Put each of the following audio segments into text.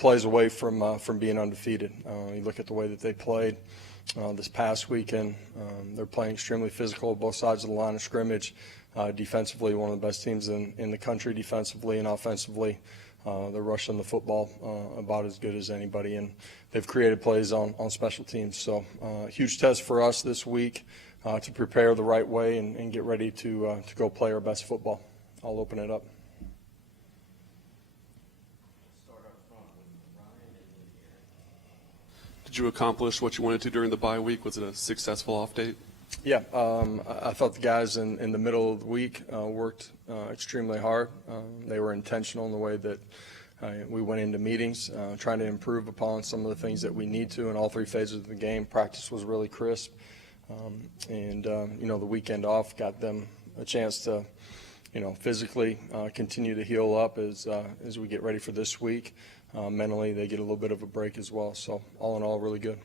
plays away from being undefeated. You look at the way that they played this past weekend. They're playing extremely physical, both sides of the line of scrimmage. Defensively, one of the best teams in the country defensively and offensively. They're rushing the football about as good as anybody, and they've created plays on special teams. So huge test for us this week to prepare the right way and get ready to go play our best football. I'll open it up. Did you accomplish what you wanted to during the bye week? Was it a successful off date? Yeah, I thought the guys in the middle of the week worked extremely hard. They were intentional in the way that we went into meetings, trying to improve upon some of the things that we need to in all three phases of the game. Practice was really crisp, and the weekend off got them a chance to, physically continue to heal up as we get ready for this week. Mentally, they get a little bit of a break as well. So all in all, really good.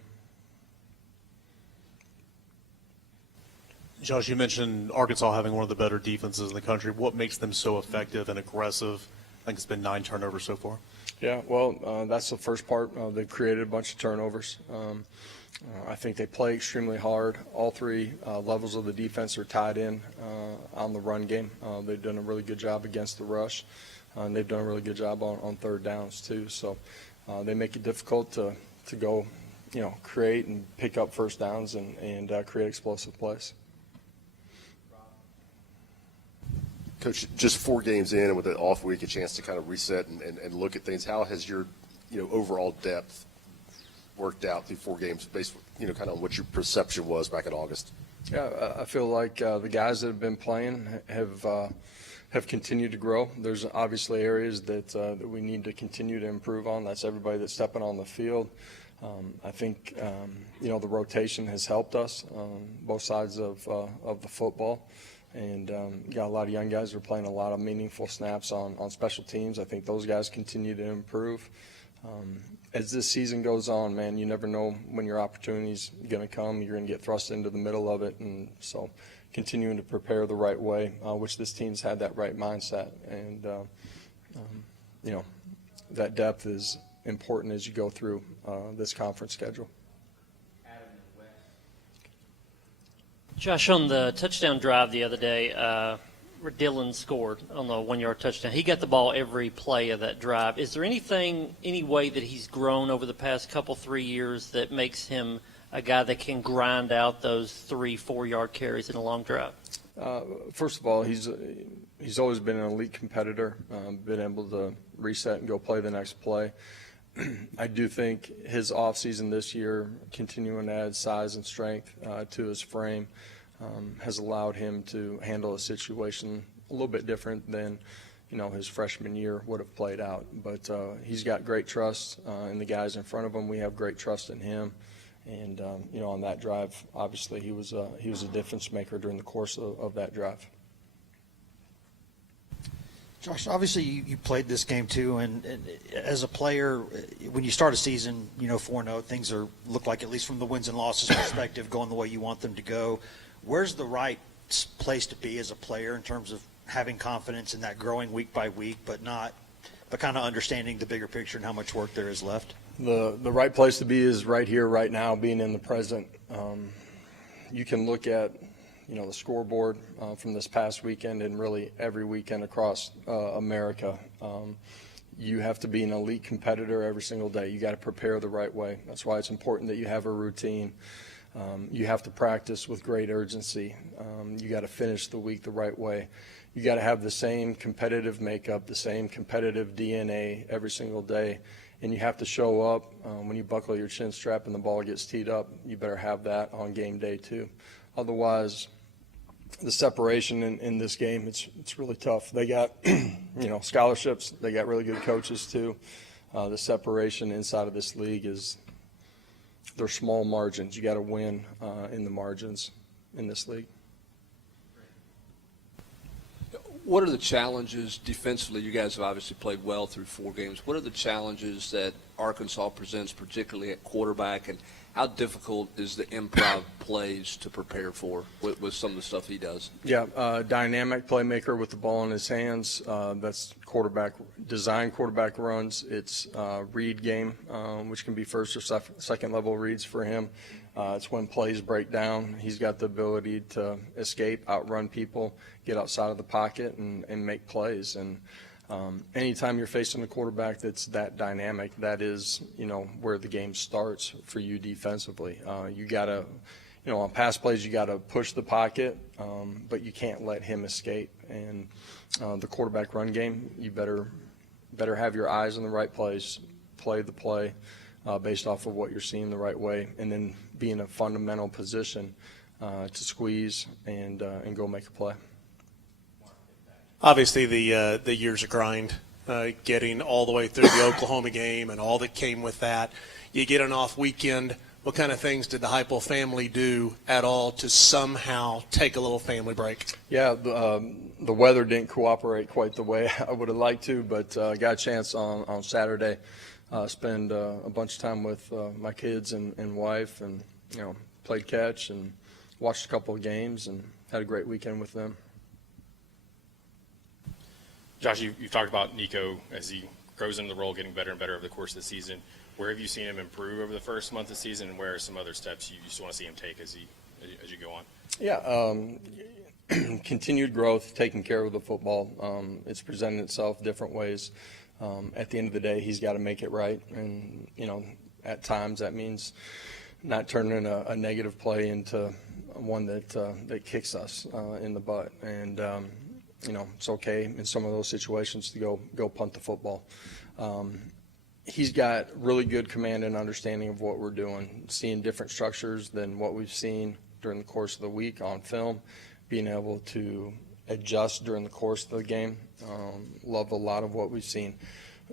Josh, you mentioned Arkansas having one of the better defenses in the country. What makes them so effective and aggressive? I think it's been 9 turnovers so far. Yeah, well, that's the first part. They've created a bunch of turnovers. I think they play extremely hard. All three levels of the defense are tied in on the run game. They've done a really good job against the rush, and they've done a really good job on third downs too. So they make it difficult to go, create and pick up first downs and create explosive plays. Coach, just 4 games in and with an off week, a chance to kind of reset and look at things. How has your, overall depth worked out through 4 games based, kind of what your perception was back in August? Yeah, I feel like the guys that have been playing have continued to grow. There's obviously areas that we need to continue to improve on. That's everybody that's stepping on the field. I think, the rotation has helped us on both sides of the football. And got a lot of young guys who are playing a lot of meaningful snaps on special teams. I think those guys continue to improve. As this season goes on, man, you never know when your opportunity's going to come. You're going to get thrust into the middle of it. And so continuing to prepare the right way, which this team's had that right mindset. And, that depth is important as you go through this conference schedule. Josh, on the touchdown drive the other day, where Dylan scored on the 1-yard touchdown, he got the ball every play of that drive. Is there any way that he's grown over the past 3 years that makes him a guy that can grind out those 3-4 yard carries in a long drive? First of all, he's always been an elite competitor, been able to reset and go play the next play. I do think his offseason this year, continuing to add size and strength to his frame, has allowed him to handle a situation a little bit different than, his freshman year would have played out. But he's got great trust in the guys in front of him. We have great trust in him. And, on that drive, obviously he was a difference maker during the course of that drive. Josh, obviously you played this game too, and as a player, when you start a season, 4-0, things look like, at least from the wins and losses perspective, going the way you want them to go. Where's the right place to be as a player in terms of having confidence in that growing week by week, but kind of understanding the bigger picture and how much work there is left? The right place to be is right here, right now, being in the present. You can look at the scoreboard from this past weekend and really every weekend across America. You have to be an elite competitor every single day. You got to prepare the right way. That's why it's important that you have a routine. You have to practice with great urgency. You got to finish the week the right way. You got to have the same competitive makeup, the same competitive DNA every single day. And you have to show up when you buckle your chin strap and the ball gets teed up. You better have that on game day too. Otherwise, the separation in this game, it's really tough. They got, scholarships. They got really good coaches too. The separation inside of this league they're small margins. You got to win in the margins in this league. What are the challenges defensively? You guys have obviously played well through 4 games. What are the challenges that Arkansas presents, particularly at quarterback, and how difficult is the improv plays to prepare for with some of the stuff he does? Yeah, dynamic playmaker with the ball in his hands. That's design quarterback runs. It's read game, which can be first or second level reads for him. It's when plays break down. He's got the ability to escape, outrun people, get outside of the pocket, and make plays. And anytime you're facing a quarterback that's that dynamic, that is, where the game starts for you defensively. You got to, on pass plays, you got to push the pocket, but you can't let him escape. And the quarterback run game, you better have your eyes in the right place, play the play based off of what you're seeing the right way, and then be in a fundamental position to squeeze and go make a play. Obviously, the year's a grind, getting all the way through the Oklahoma game and all that came with that. You get an off weekend. What kind of things did the Heupel family do at all to somehow take a little family break? Yeah, the weather didn't cooperate quite the way I would have liked to, but got a chance on Saturday, spend a bunch of time with my kids and wife, and played catch and watched a couple of games and had a great weekend with them. Josh, you've talked about Nico as he grows into the role, getting better and better over the course of the season. Where have you seen him improve over the first month of the season, and where are some other steps you just want to see him take as you go on? Yeah, continued growth, taking care of the football. It's presented itself different ways. At the end of the day, he's got to make it right, and at times that means not turning a negative play into one that kicks us in the butt. And it's okay in some of those situations to go punt the football. He's got really good command and understanding of what we're doing, seeing different structures than what we've seen during the course of the week on film, being able to adjust during the course of the game. Love a lot of what we've seen.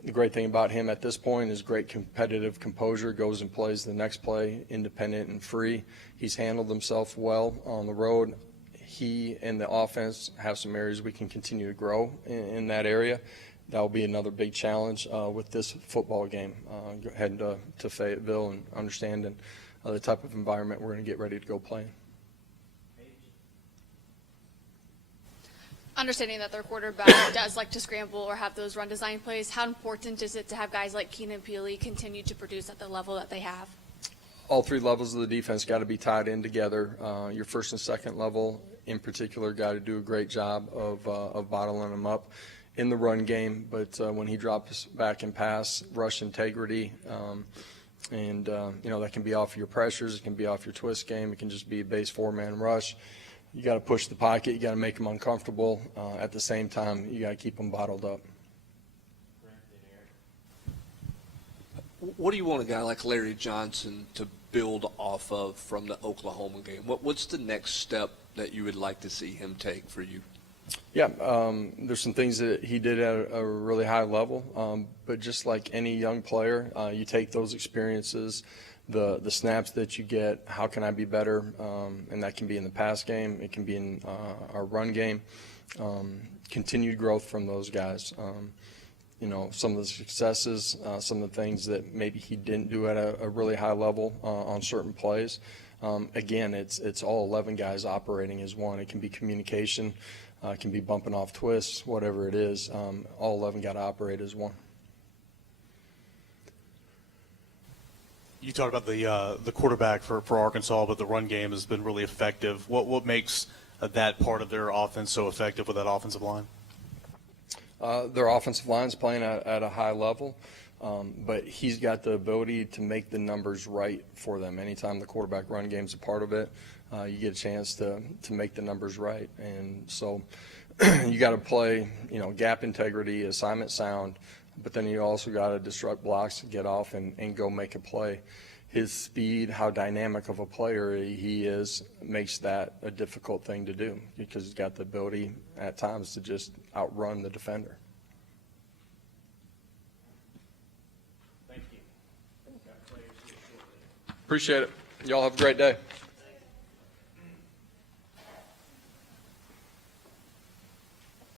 The great thing about him at this point is great competitive composure, goes and plays the next play, independent and free. He's handled himself well on the road. He and the offense have some areas we can continue to grow in that area. That will be another big challenge with this football game, heading to Fayetteville and understanding the type of environment we're going to get ready to go play in. Understanding that their quarterback does like to scramble or have those run design plays, how important is it to have guys like Keenan Peely continue to produce at the level that they have? All three levels of the defense got to be tied in together. Your first and second level in particular got to do a great job of bottling them up in the run game, but when he drops back and pass, rush integrity, and that can be off your pressures, it can be off your twist game, it can just be a base four-man rush. You got to push the pocket, you got to make them uncomfortable. At the same time, you got to keep them bottled up. What do you want a guy like Larry Johnson to build off of from the Oklahoma game? What's the next step that you would like to see him take for you? Yeah, there's some things that he did at a really high level, but just like any young player, you take those experiences, the snaps that you get, how can I be better, and that can be in the pass game, it can be in our run game, continued growth from those guys. Some of the successes, some of the things that maybe he didn't do at a really high level on certain plays. Again, it's all 11 guys operating as one. It can be communication. It can be bumping off twists, whatever it is. All 11 got to operate as one. You talked about the quarterback for Arkansas, but the run game has been really effective. What makes that part of their offense so effective with that offensive line? Their offensive line's playing at a high level, but he's got the ability to make the numbers right for them. Anytime the quarterback run game's a part of it, you get a chance to make the numbers right. And so you got to play, gap integrity, assignment sound, but then you also got to disrupt blocks, get off, and go make a play. His speed, how dynamic of a player he is, makes that a difficult thing to do because he's got the ability at times to just outrun the defender. Thank you. Appreciate it. Y'all have a great day.